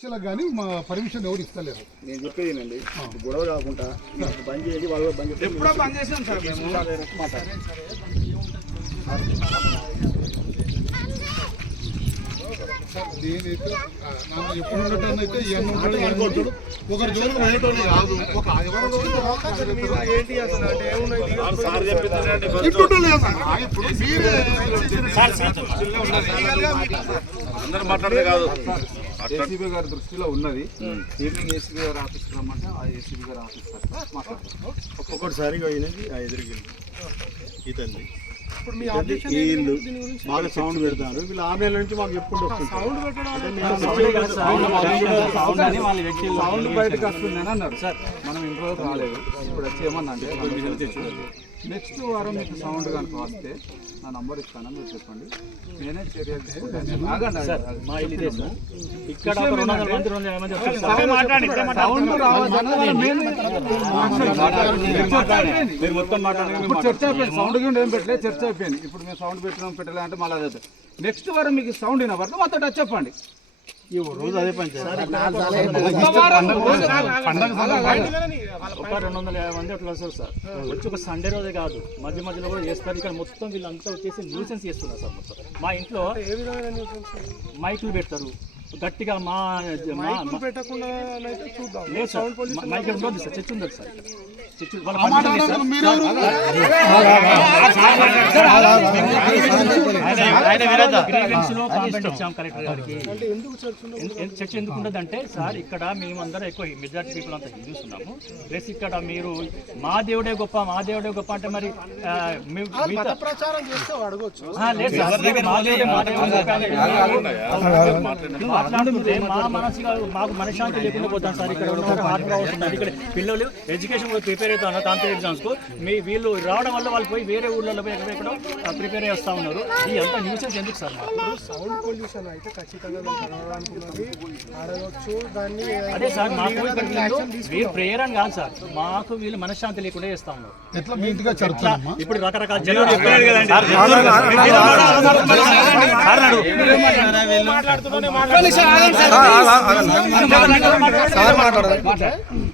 చర్చలకు కానీ మా పర్మిషన్ ఎవరు ఇస్తలేరు. నేను చెప్పేదేనండి గొడవ కాకుండా బంద్ చేయండి వాళ్ళు బంద్ చేయండి ఎప్పుడో బంద్ చేసాం సార్ మేము నేనైతే ఎప్పుడు ఉండటాన్ని అయితే ఉంటాయి. ఒకరి కాదు. ఒక ఎవరి ఇప్పుడు మీరే మాట్లాడితే కాదు ఏసీబీ గారి దృష్టిలో ఉన్నది. ఈవినింగ్ ఏసీబీ గారు ఆఫీస్ రమ్మంటే ఆ ఏసీబీ గారు ఆఫీస్ మాట్లాడతాం. ఒక్కొక్కటిసారిగా అయినది ఆ ఎదురుకెళ్ళి ఇతండి ఇల్లు మాకు సౌండ్ పెడతారు. వీళ్ళు నుంచి మాకు ఎప్పుడు సౌండ్ పెట్టడం సౌండ్ బయటకు వస్తుందని అన్నారు. సార్ మనం ఇంట్లో రాలేదు ఇప్పుడు వచ్చి ఏమన్నా అంటే నెక్స్ట్ వారం మీకు సౌండ్ కనుక వస్తే నా నంబర్ ఇస్తాను మీరు చెప్పండి. నేనే చర్యలు తీసుకుంటాను. సౌండ్ చర్చ గిండి ఏం పెట్టలేదు చర్చ అయిపోయింది. ఇప్పుడు మేము సౌండ్ పెట్టినాం పెట్టలే అంటే మళ్ళీ అదే. నెక్స్ట్ వారం మీకు సౌండ్ వినబడదు. మాతో టచ్ చెప్పండి. ఈ రోజు అదే పని చేస్తారు ఒక రెండు వందల యాభై మంది అట్లా వస్తారు సార్. వచ్చి ఒక సండే రోజే కాదు. మధ్య మధ్యలో కూడా చేస్తారు. ఇక్కడ మొత్తం వీళ్ళంతా వచ్చేసి న్యూసెన్స్ చేస్తున్నారు సార్ మొత్తం. మా ఇంట్లో మైకులు పెడతారు. గట్టిగా మా పెట్టకుండా లేదు సార్ మా- మైక్ ఉండదు సార్ చర్చ ఉండదు సార్. చర్చ ఎందుకు ఉండదంటే సార్ ఇక్కడ మేమందరం ఎక్కువ మెజార్టీ పీపుల్ అంతా హిందూస్ ఉన్నాము ప్లస్ ఇక్కడ మీరు మా దేవుడే గొప్ప మా దేవుడే గొప్ప అంటే మరి ప్రచారం చేస్తే అడగొచ్చు ఆ, లేదు సార్ మా దేవుడే మా దేవుడే గొప్ప అని మీరు మాట్లాడుతుంటే మా మనసుగా మాకు మనశ్శాంతి లేకుండా పోతాం సార్ ఇక్కడ ఉన్నాయి ఇక్కడ పిల్లలు ఎడ్యుకేషన్ ప్రిపేర్ అవుతున్నారు కాంపిటేటివ్ ఎగ్జామ్స్కు మీ వీళ్ళు రావడం వల్ల వాళ్ళు పోయి వేరే ఊర్లలో పోయి ఎక్కడెక్కడో ప్రిపేర్ చేస్తా ఉన్నారు ఈ అంతా న్యూసెన్స్ ఎందుకు సార్ సౌండ్ పొల్యూషన్ అయితే ఖచ్చితంగా అదే సార్ మాకు వీరు ప్రేయర్ అని కాదు సార్ మాకు వీళ్ళు మనశ్శాంతి లేకుండా చేస్తా ఉన్నారు ఎట్లా ఇప్పుడు రకరకాల జనాలు చెప్పారు కదండి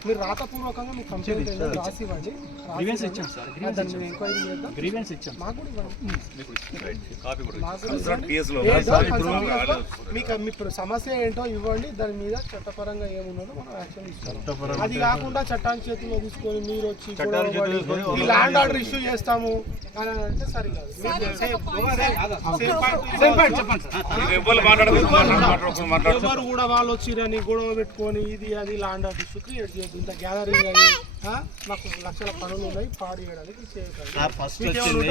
మీరు రాతపూర్వకంగా మీకు కంప్లైంట్ ఏందో రాసి ఇవ్వండి. గ్రీవెన్స్ ఇచ్చాం సార్ గ్రీవెన్స్ దాన్ని మేము ఎంక్వైరీ చేద్దాం. గ్రీవెన్స్ ఇచ్చాం. మాకు కూడా మాకు మీకు మీ సమస్య ఏంటో ఇవ్వండి. దాని మీద చట్టపరంగా ఏమున్నదో మనం యాక్షన్ ఇస్తాం అది కాకుండా చట్టాన్ని చేతిలో తీసుకొని మీరు వచ్చి ల్యాండ్ ఆర్డర్ ఇష్యూ చేస్తాము. ఎవరు కూడా వాళ్ళు వచ్చిరని గొడవ పెట్టుకొని ఇది అది ల్యాండ్ ఆఫ్ ఇష్యూ క్రియేట్ చేయొద్దు ఇంత గ్యాదరింగ్ అని మాకు లక్షల పనులు ఉన్నాయి పాడు చేయడానికి చేయకండి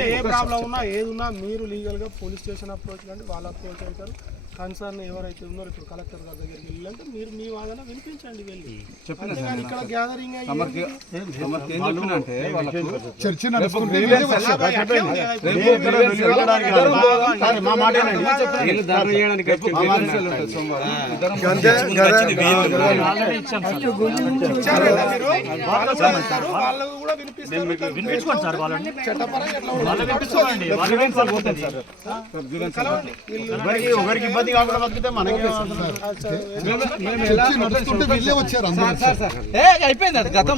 ఏ ప్రాబ్లం ఉన్నా ఏది ఉన్నా మీరు లీగల్గా పోలీస్ స్టేషన్ అప్రోచ్ కండి వాళ్ళు అప్రోచ్ అవుతారు. కన్సర్న్ ఎవరైతే ఉన్నారో ఇప్పుడు కలెక్టర్ గారి దగ్గరికి వెళ్ళాలంటే మీరు మీ వాదన వినిపించండి వెళ్ళి అంతేగాని ఇక్కడ గ్యాదరింగ్ వినిపించుకోండి సార్ వాళ్ళని చట్టపరంగా ఒకరికి ఇబ్బంది కాకుండా బతికితే మనకే వచ్చారు అందరూ. అయిపోయింది అది గతం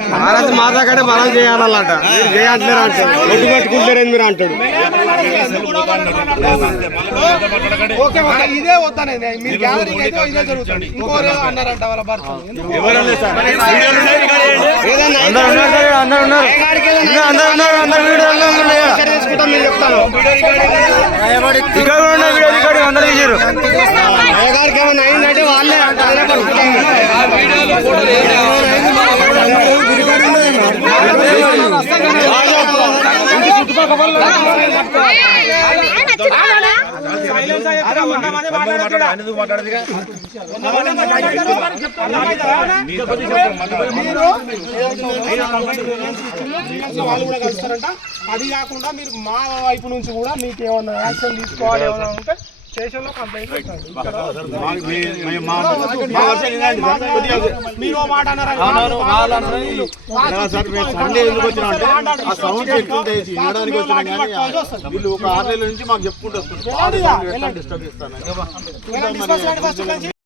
మహారాజ్ మాతా కంటే మనం చేయాలంట మీరు చేయంటున్నారు అంటే ఒడ్డు పెట్టుకుంటారని మీరు అంటాడు. ఓకే ఓకే ఇదే వద్దనే. మీరు గ్యాదరింగ్ అయితే ఇదే జరుగుతుంది. ఇంకోరు ఏదో అన్నారంట వాళ్ళ భర్త. అందరు ఉన్నారు సార్, అందరు ఉన్నారు. ఇంకా అందరు ఉన్నారు అందరు వీడియోలో ఉన్నాయి. ఇక్కడ కూడా ఉన్నాయి వీడియో రికార్డింగ్ అందరు తీసారు అయ్యగారికి ఏమైనా అయిందంటే వాళ్ళే సైలెన్స్ వాళ్ళు కూడా కలుస్తారంట అది కాకుండా మీరు మా వైపు నుంచి కూడా మీకు ఏమన్నా యాక్షన్ తీసుకోవాలి ఏమన్నా ఉంటే మీరు మాట సండే ఎందుకు వచ్చినా అంటే ఆ సౌండ్ ఎక్కువ చేసి వినడానికి వచ్చినా కానీ వీళ్ళు ఒక ఆరు నెలల నుంచి మాకు చెప్పుకుంటూ వస్తున్నారు ఫస్ట్